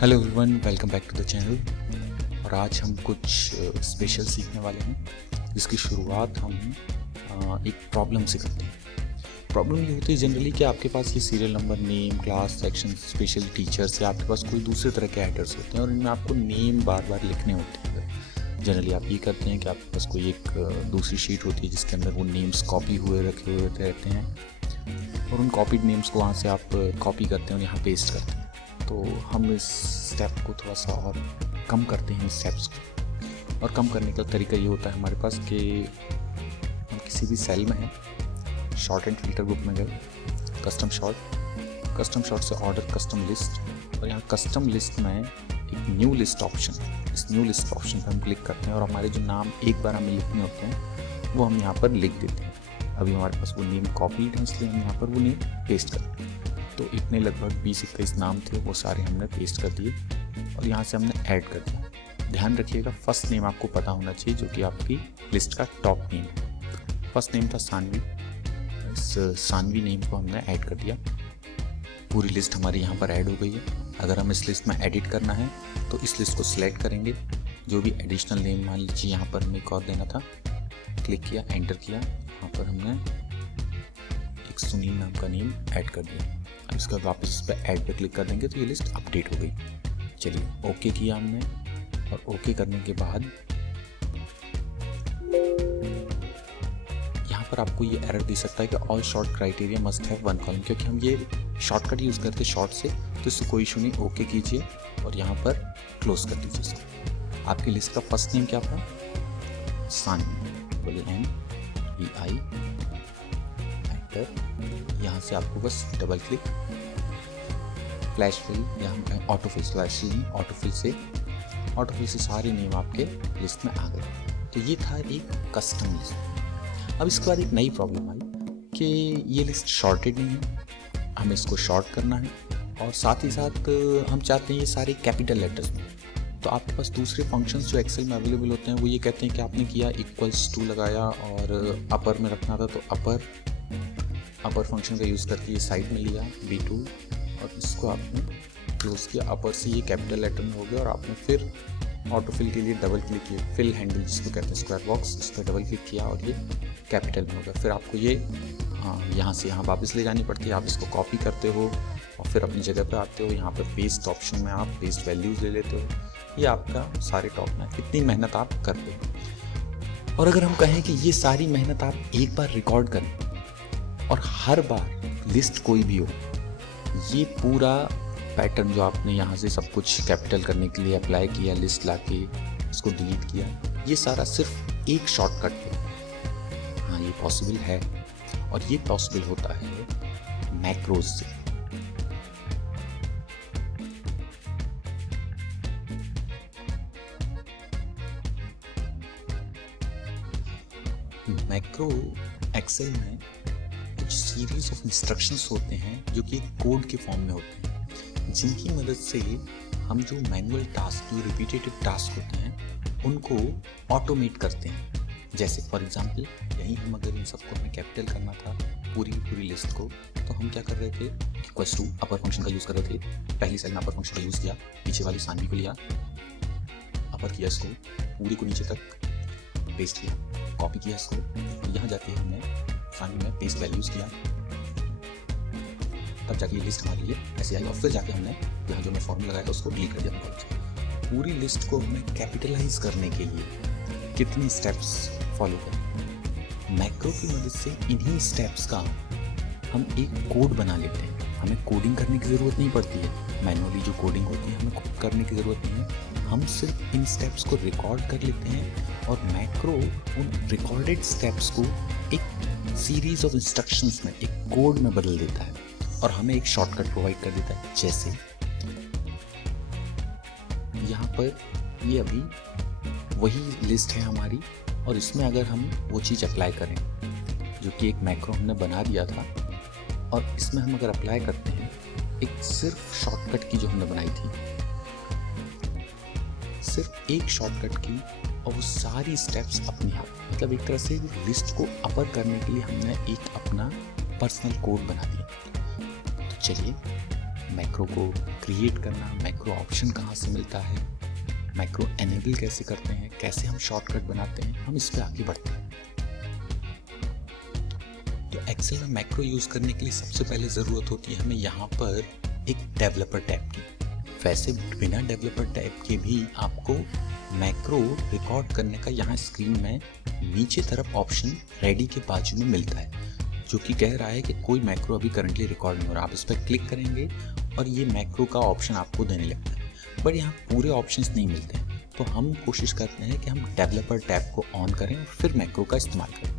Hello everyone, welcome back to the channel. और आज हम कुछ स्पेशल सीखने वाले हैं जिसकी शुरुआत हम एक प्रॉब्लम से करते हैं। प्रॉब्लम ये होती है जनरली कि आपके पास ये serial number, name, class, section, special teachers या आपके पास कोई दूसरे तरह के हेडर्स होते हैं और इनमें आपको नेम बार बार लिखने होते हैं। जनरली आप ये करते हैं कि आपके पास कोई एक दूसरी शीट होती है जिसके अंदर वो नेम्स कॉपी हुए रखे हुए रहते हैं और उन कॉपीड नेम्स को वहाँ से आप कॉपी करते हैं और यहाँ पेस्ट करते हैं। तो हम इस स्टेप को थोड़ा सा और कम करते हैं, इस स्टेप्स को। और कम करने का तरीका ये होता है हमारे पास कि हम किसी भी सेल में हैं, शॉर्ट एंड फिल्टर ग्रुप में गए, कस्टम शॉर्ट से ऑर्डर कस्टम लिस्ट, और यहाँ कस्टम लिस्ट में एक न्यू लिस्ट ऑप्शन, इस न्यू लिस्ट ऑप्शन पर हम क्लिक करते हैं और हमारे जो नाम एक बार हमें लिखने होते हैं वो हम यहाँ पर लिख देते हैं। अभी हमारे पास वो नेम कॉपीड है इसलिए हम यहाँ पर वो नेम पेस्ट करते हैं। तो इतने लगभग 20-21 नाम थे, वो सारे हमने पेस्ट कर दिए और यहाँ से हमने ऐड कर दिया। ध्यान रखिएगा, फर्स्ट नेम आपको पता होना चाहिए जो कि आपकी लिस्ट का टॉप नेम है। फर्स्ट नेम था सानवी, इस सानवी नेम को हमने ऐड कर दिया। पूरी लिस्ट हमारी यहाँ पर ऐड हो गई है। अगर हम इस लिस्ट में एडिट करना है तो इस लिस्ट को सिलेक्ट करेंगे, जो भी एडिशनल नेम मान लीजिए यहाँ पर हमें एक और देना था, क्लिक किया, एंटर किया, यहाँ पर हमने एक सुनील नाम का नेम ऐड कर दिया। अब इसके बाद वापस इस पर ऐड पे क्लिक कर देंगे तो ये लिस्ट अपडेट हो गई। चलिए ओके किया हमने, और ओके करने के बाद यहाँ पर आपको ये एरर दे सकता है कि all short criteria must have one column, क्योंकि हम ये शॉर्टकट यूज़ करते हैं शॉर्ट से, तो इससे कोई इशू नहीं। ओके कीजिए और यहाँ पर क्लोज कर दीजिए इसको। आपकी लिस्ट का फर्स्ट नेम क्या था? सानवी, बोलिए NVI, एंटर। यहाँ से आपको बस डबल क्लिक, फ्लैश फिल या हम कहें ऑटो फिल, फ्लैश फिल नहीं, ऑटो फिल से सारे नेम आपके लिस्ट में आ गए। तो ये था एक कस्टम लिस्ट। अब इसके बाद एक नई प्रॉब्लम आई कि ये लिस्ट शॉर्टेड नहीं है, हमें इसको शॉर्ट करना है और साथ ही साथ हम चाहते हैं ये सारे कैपिटल लेटर्स में। तो आपके पास दूसरे फंक्शंस जो एक्सेल में अवेलेबल होते हैं वो ये कहते हैं कि आपने किया =2 लगाया और अपर में रखना था तो अपर फंक्शन का यूज़ करके ये साइड में लिया B2 और इसको आपने क्लोज किया। अपर से ये कैपिटल लेटर में हो गया और आपने फिर ऑटो फिल के लिए डबल क्लिक किया, फिल हैंडल जिसको कहते हैं स्क्वायर बॉक्स, इस पर डबल क्लिक किया और ये कैपिटल में हो गया। फिर आपको ये यहाँ से यहाँ वापस ले जानी पड़ती है। आप इसको कॉपी करते हो और फिर अपनी जगह पर आते हो, यहाँ पर पेस्ट ऑप्शन में आप पेस्ट वैल्यूज़ ले लेते हो। ये आपका सारे टॉप में कितनी मेहनत आप करते हो। और अगर हम कहें कि ये सारी मेहनत आप एक बार रिकॉर्ड करें और हर बार लिस्ट कोई भी हो, ये पूरा पैटर्न जो आपने यहाँ से सब कुछ कैपिटल करने के लिए अप्लाई किया, लिस्ट लाके इसको डिलीट किया, ये सारा सिर्फ एक शॉर्टकट पे। हाँ, ये पॉसिबल है और ये पॉसिबल होता है मैक्रोज से। मैक्रो एक्सेल में कुछ सीरीज ऑफ इंस्ट्रक्शंस होते हैं जो कि कोड के फॉर्म में होते हैं, जिनकी मदद से हम जो मैनुअल टास्क, जो रिपीटेटिव टास्क होते हैं, उनको ऑटोमेट करते हैं। जैसे फॉर एग्जांपल यहीं हम अगर इन सबको हमें कैपिटल करना था पूरी लिस्ट को, तो हम क्या कर रहे थे, =, अपर फंक्शन का यूज़ कर रहे थे। पहली सेल में अपर फंक्शन का यूज़ किया, पीछे वाली सानवी को लिया, अपर किया, इसको पूरी को नीचे तक पेस्ट किया, कॉपी किया इसको, यहाँ जाके हमने सानवी में पेस्ट वैल्यूज़ किया, तब जाके ये लिस्ट हमारे लिए ऐसे आई। और फिर जाके हमने यहाँ जो मैं फॉर्मूला लगाया था उसको डिलीट कर दिया। पूरी लिस्ट को हमें कैपिटलाइज करने के लिए कितने स्टेप्स फॉलो करें? मैक्रो की मदद से इन्हीं स्टेप्स का हम एक कोड बना लेते हैं। हमें कोडिंग करने की ज़रूरत नहीं पड़ती है, मैनुअली जो कोडिंग होती है हमें खुद करने की ज़रूरत नहीं है। हम सिर्फ इन स्टेप्स को रिकॉर्ड कर लेते हैं और मैक्रो उन रिकॉर्डेड स्टेप्स को एक सीरीज ऑफ इंस्ट्रक्शंस में, एक कोड में बदल देता है और हमें एक शॉर्टकट प्रोवाइड कर देता है। जैसे यहाँ पर ये अभी वही लिस्ट है हमारी और इसमें अगर हम वो चीज़ अप्लाई करें जो कि एक मैक्रो हमने बना दिया था, और इसमें हम अगर अप्लाई करते हैं एक सिर्फ शॉर्टकट की जो हमने बनाई थी, सिर्फ एक शॉर्टकट की, और वो सारी स्टेप्स अपने आप, मतलब एक तरह से लिस्ट को अपर करने के लिए हमने एक अपना पर्सनल कोड बना दिया। तो चलिए मैक्रो को क्रिएट करना, मैक्रो ऑप्शन कहाँ से मिलता है, मैक्रो एनेबल कैसे करते हैं, कैसे हम शॉर्टकट बनाते हैं, हम इस पे आगे बढ़ते हैं। तो एक्सेल में मैक्रो यूज़ करने के लिए सबसे पहले ज़रूरत होती है हमें यहाँ पर एक डेवलपर टैब की। वैसे बिना डेवलपर टैब के भी आपको मैक्रो रिकॉर्ड करने का यहाँ स्क्रीन में नीचे तरफ ऑप्शन रेडी के बाजू में मिलता है, जो कि कह रहा है कि कोई मैक्रो अभी करंटली रिकॉर्ड नहीं हो रहा। आप इस पर क्लिक करेंगे और ये मैक्रो का ऑप्शन आपको देने लगता है, बट यहाँ पूरे ऑप्शंस नहीं मिलते हैं। तो हम कोशिश करते हैं कि हम डेवलपर टैब को ऑन करें और फिर मैक्रो का इस्तेमाल करें।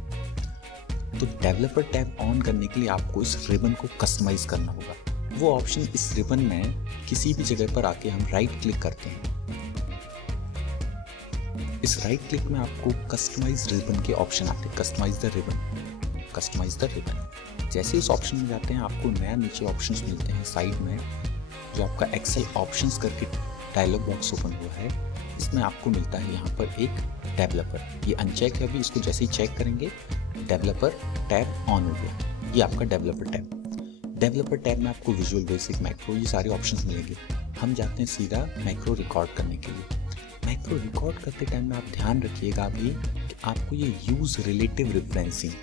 तो डेवलपर टैब ऑन करने के लिए आपको इस रिबन को कस्टमाइज करना होगा। वो ऑप्शन इस रिबन में किसी भी जगह पर आके हम राइट क्लिक करते हैं। इस राइट क्लिक में आपको कस्टमाइज रिबन के ऑप्शन आते हैं, customise the ribbon, customise the ribbon. जैसे इस ऑप्शन में जाते हैं आपको नया नीचे ऑप्शंस मिलते हैं साइड में, जो आपका एक्सेल ऑप्शंस करके डायलॉग बॉक्स ओपन हुआ है। इसमें आपको मिलता है यहाँ पर एक डेवलपर, ये अनचेक है अभी, इसको जैसे ही चेक करेंगे डेवलपर टैब ऑन हो गया। ये आपका डेवलपर टैब। डेवलपर टैब में आपको विजुअल बेसिक मैक्रो ये सारे ऑप्शंस मिलेंगे। हम जाते हैं सीधा मैक्रो रिकॉर्ड करने के लिए। मैक्रो रिकॉर्ड करते टाइम में आप ध्यान रखिएगा अभी कि आपको ये यूज रिलेटिव रेफरेंसिंग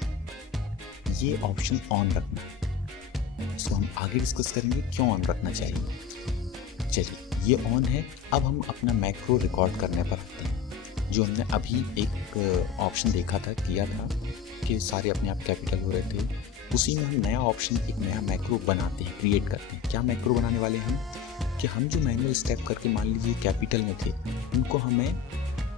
ये ऑप्शन ऑन रखना है। इसको हम आगे डिस्कस करेंगे क्यों ऑन रखना चाहिए। चलिए ये ऑन है। अब हम अपना मैक्रो रिकॉर्ड करने पर आते हैं। जो हमने अभी एक ऑप्शन देखा था, किया था कि सारे अपने आप कैपिटल हो रहे थे, उसी में हम नया ऑप्शन एक नया मैक्रो बनाते हैं, क्रिएट करते हैं। क्या मैक्रो बनाने वाले हम कि हम जो मैनुअल स्टेप करके मान लीजिए कैपिटल में थे, उनको हमें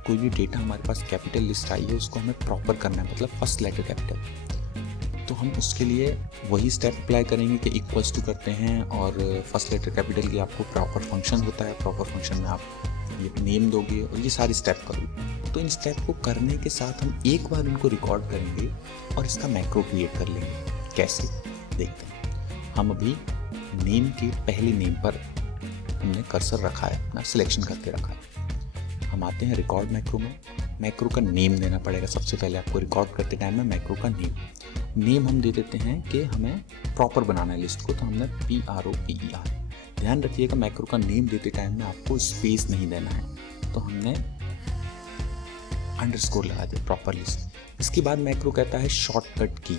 कोई भी डेटा हमारे पास कैपिटल लिस्ट आई है उसको हमें प्रॉपर करना है, मतलब फर्स्ट लेटर कैपिटल। तो हम उसके लिए वही स्टेप अप्लाई करेंगे कि इक्वल्स टू करते हैं और फर्स्ट लेटर कैपिटल की आपको प्रॉपर फंक्शन होता है, प्रॉपर फंक्शन में आप ये नेम दोगे और ये सारे स्टेप करोगे। तो इन स्टेप को करने के साथ हम एक बार इनको रिकॉर्ड करेंगे और इसका मैक्रो क्रिएट कर लेंगे। कैसे देखते हैं। हम अभी नेम के पहले नेम पर हमने कर्सर रखा है, अपना सिलेक्शन करके रखा है। हम आते हैं रिकॉर्ड मैक्रो में। मैक्रो का नेम देना पड़ेगा सबसे पहले आपको रिकॉर्ड करते टाइम में। मैक्रो का नेम हम दे देते हैं कि हमें प्रॉपर बनाना है लिस्ट को, तो हमने PROPER। ध्यान रखिएगा मैक्रो का नेम देते टाइम में आपको स्पेस नहीं देना है, तो हमने अंडरस्कोर लगा दिया प्रॉपर लिस्ट। इसके बाद मैक्रो कहता है शॉर्टकट की।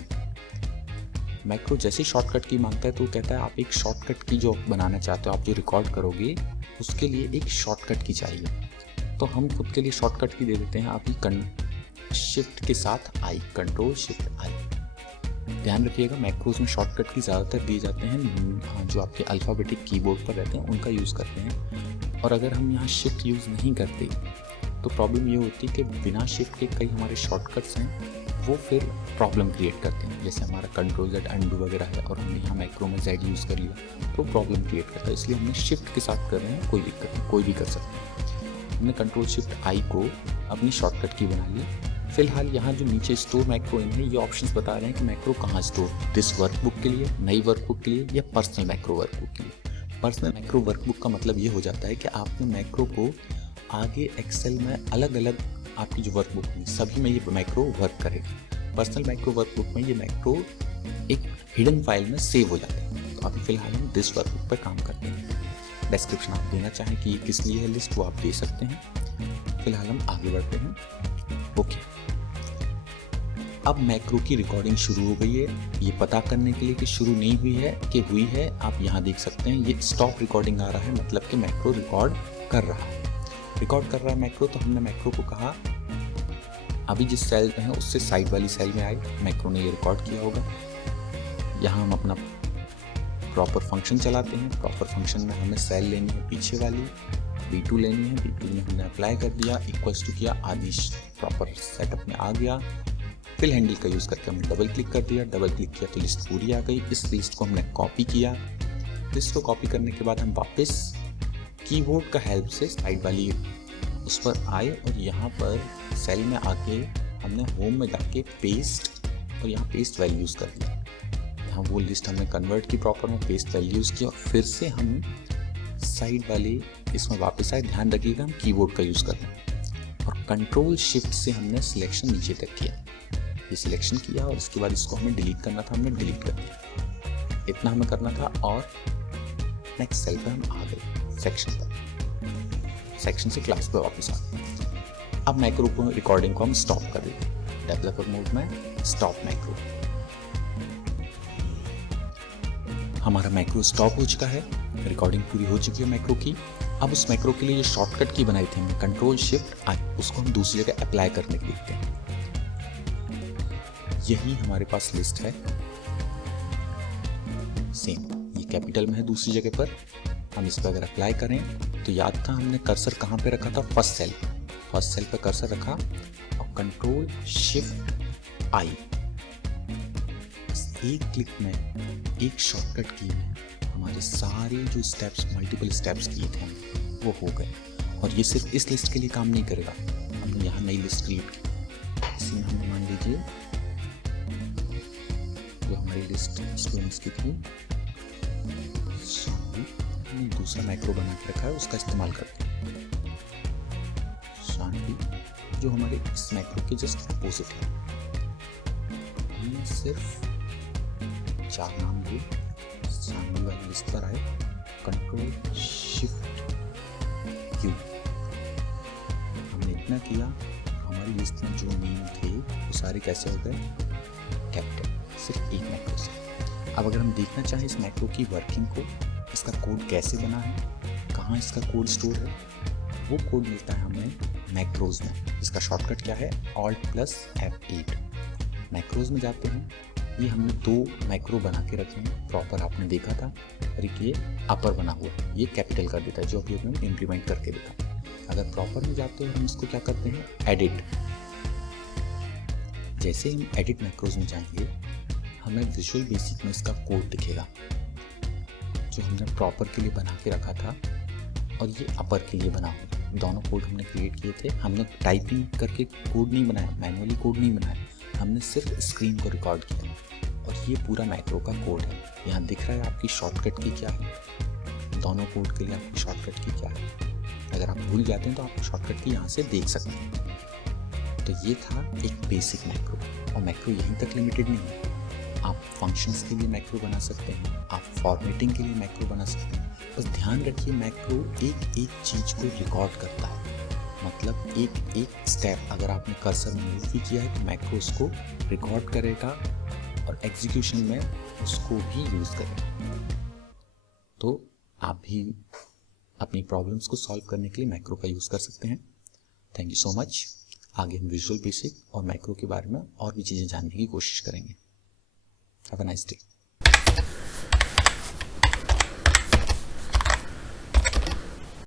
मैक्रो जैसे शॉर्टकट की मांगता है तो कहता है आप एक शॉर्टकट की जो बनाना चाहते हो, आप जो रिकॉर्ड करोगे उसके लिए एक शॉर्टकट की चाहिए। तो हम खुद के लिए शॉर्टकट की दे देते हैं अभी शिफ्ट के साथ आई, कंट्रोल शिफ्ट आई। ध्यान रखिएगा मैक्रोज में शॉर्टकट की ज़्यादातर दिए जाते हैं जो आपके अल्फ़ाबेटिक कीबोर्ड पर रहते हैं, उनका यूज़ करते हैं। और अगर हम यहाँ शिफ्ट यूज़ नहीं करते तो प्रॉब्लम ये होती है कि बिना शिफ्ट के कई हमारे शॉर्टकट्स हैं वो फिर प्रॉब्लम क्रिएट करते हैं। जैसे हमारा कंट्रोल Z अनडू वगैरह है और हमने यहाँ मैक्रो में Z यूज़ कर लिया तो प्रॉब्लम क्रिएट करता है। इसलिए हमने शिफ्ट के साथ कर रहे हैं, कोई दिक्कत नहीं, कोई भी कर सकते हैं। हमने कंट्रोल शिफ्ट आई को अपनी शॉर्टकट की बना ली। फिलहाल यहाँ जो नीचे स्टोर मैक्रो इन है, ये ऑप्शंस बता रहे हैं कि मैक्रो कहाँ स्टोर, दिस वर्कबुक के लिए, नई वर्कबुक के लिए या पर्सनल मैक्रो वर्कबुक के लिए। पर्सनल मैक्रो वर्कबुक का मतलब ये हो जाता है कि आपने मैक्रो को आगे एक्सेल में अलग अलग आपकी जो वर्कबुक होगी सभी में ये मैक्रो वर्क करेगा। पर्सनल मैक्रो वर्कबुक में ये मैक्रो एक हिडन फाइल में सेव हो जाता है। तो अभी फिलहाल हम दिस वर्कबुक पर काम करते हैं। डिस्क्रिप्शन आप देना चाहें कि किस लिए है लिस्ट वो आप दे सकते हैं। फिलहाल हम आगे बढ़ते हैं। ओके, अब मैक्रो की रिकॉर्डिंग शुरू हो गई है। ये पता करने के लिए कि शुरू नहीं हुई है कि हुई है, आप यहाँ देख सकते हैं ये स्टॉप रिकॉर्डिंग आ रहा है, मतलब कि मैक्रो रिकॉर्ड कर रहा है। रिकॉर्ड कर रहा है मैक्रो, तो हमने मैक्रो को कहा अभी जिस सेल में है उससे साइड वाली सेल में आए, मैक्रो ने ये रिकॉर्ड किया होगा। यहाँ हम अपना प्रॉपर फंक्शन चलाते हैं। प्रॉपर फंक्शन में हमें सेल लेनी है पीछे वाली, B2 लेनी है, B2 में हमने अप्लाई कर दिया, इक्वल्स टू किया, आदि प्रॉपर सेटअप में आ गया। फिल हैंडल का यूज़ करके हमने डबल क्लिक कर दिया, डबल क्लिक किया तो लिस्ट पूरी आ गई। इस लिस्ट को हमने कॉपी किया। लिस्ट को कॉपी करने के बाद हम वापस कीबोर्ड का हेल्प से साइड वाली उस पर आए और यहाँ पर सेल में आके हमने होम में जाके पेस्ट और यहाँ पेस्ट वैल्यू यूज़ कर दिया। यहाँ वो लिस्ट हमने कन्वर्ट की प्रॉपर में, पेस्ट वैल्यू यूज़ किया और फिर से हम साइड वाले इसमें वापस आए। ध्यान रखिएगा हम कीबोर्ड का यूज़ कर रहे हैं और कंट्रोल शिफ्ट से हमने सिलेक्शन नीचे तक किया। ये सिलेक्शन किया और इसके बाद इसको हमें डिलीट करना था, हमने डिलीट कर दिया। इतना हमें करना था और नेक्स्ट सेल पे हम आ गए, सेक्शन पर, सेक्शन से क्लास पे वापस आ गए। अब मैक्रो को रिकॉर्डिंग को हम स्टॉप कर देंगे, डेवलपर मोड में स्टॉप मैक्रो। हमारा मैक्रो स्टॉप हो चुका है, रिकॉर्डिंग पूरी हो चुकी है मैक्रो की। अब उस मैक्रो के लिए जो शॉर्टकट की बनाई थी हमने कंट्रोल शिफ्ट आई, उसको हम दूसरी जगह अप्लाई करने के लिए लिखते हैं। यही हमारे पास लिस्ट है, सेम ये कैपिटल में है दूसरी जगह पर। हम इस पर अगर अप्लाई करें तो याद था हमने कर्सर कहाँ पे रखा था, फर्स्ट सेल पे कर्सर रखा और कंट्रोल शिफ्ट आई, एक क्लिक में, एक शॉर्टकट की में हमारे सारे जो स्टेप्स, मल्टीपल स्टेप्स किए थे वो हो गए। और ये सिर्फ इस लिस्ट के लिए काम नहीं करेगा, हमने यहाँ नई लिस्ट क्रिएट की। इसमें हम मान लीजिए जो हमारी लिस्ट स्टूडेंट्स की थी, हमने दूसरा मैक्रो बना के रखा है, उसका इस्तेमाल करते हैं। शांति जो हमारे इस मैक्रो के जस्ट अपोजिट है, हमने सिर्फ 4 नाम दिए, शांति वाली लिस्ट पर आए, कंट्रोल शिफ्ट क्यू। हमने इतना किया, हमारी लिस्ट में जो नेम थे वो सारे कैसे हो गए, कैपिटल, सिर्फ एक मैक्रो से। अब अगर हम देखना चाहें इस मैक्रो की वर्किंग को, इसका कोड कैसे बना है, कहाँ इसका कोड स्टोर है, वो कोड मिलता है हमें मैक्रोज में। इसका शॉर्टकट क्या है, Alt+F8। मैक्रोज में जाते हैं, ये हमने 2 मैक्रो बना के रखे हैं प्रॉपर, आपने देखा था। और ये अपर बना हुआ है, ये कैपिटल कर देता है, जो अभी हमने इम्प्लीमेंट करके देखा। अगर प्रॉपर में जाते हैं हम इसको क्या करते हैं, एडिट। जैसे हम एडिट मैक्रोज में जाएंगे, हमें विजुअल बेसिक में इसका कोड दिखेगा जो हमने प्रॉपर के लिए बना के रखा था, और ये अपर के लिए बना हुआ। दोनों कोड हमने क्रिएट किए थे, हमने टाइपिंग करके कोड नहीं बनाया, मैनुअली कोड नहीं बनाया, हमने सिर्फ स्क्रीन को रिकॉर्ड किया। और ये पूरा मैक्रो का कोड है, यहाँ दिख रहा है आपकी शॉर्टकट की क्या है, दोनों कोड के लिए आपकी शॉर्टकट की क्या है। अगर आप भूल जाते हैं तो आप शॉर्टकट की यहाँ से देख सकते हैं। तो ये था एक बेसिक मैक्रो, और मैक्रो यहीं तक लिमिटेड नहीं है, आप फंक्शंस के लिए मैक्रो बना सकते हैं, आप फॉर्मेटिंग के लिए मैक्रो बना सकते हैं। बस ध्यान रखिए मैक्रो एक एक चीज़ को रिकॉर्ड करता है, मतलब एक एक स्टेप अगर आपने कर्सर मूव भी किया है तो मैक्रो उसको रिकॉर्ड करेगा और एग्जीक्यूशन में उसको भी यूज़ करेगा। तो आप भी अपनी प्रॉब्लम्स को सॉल्व करने के लिए मैक्रो का यूज़ कर सकते हैं। Thank you so much. आगे हम विजुअल बेसिक और मैक्रो के बारे में और भी चीज़ें जानने की कोशिश करेंगे। Have a nice day.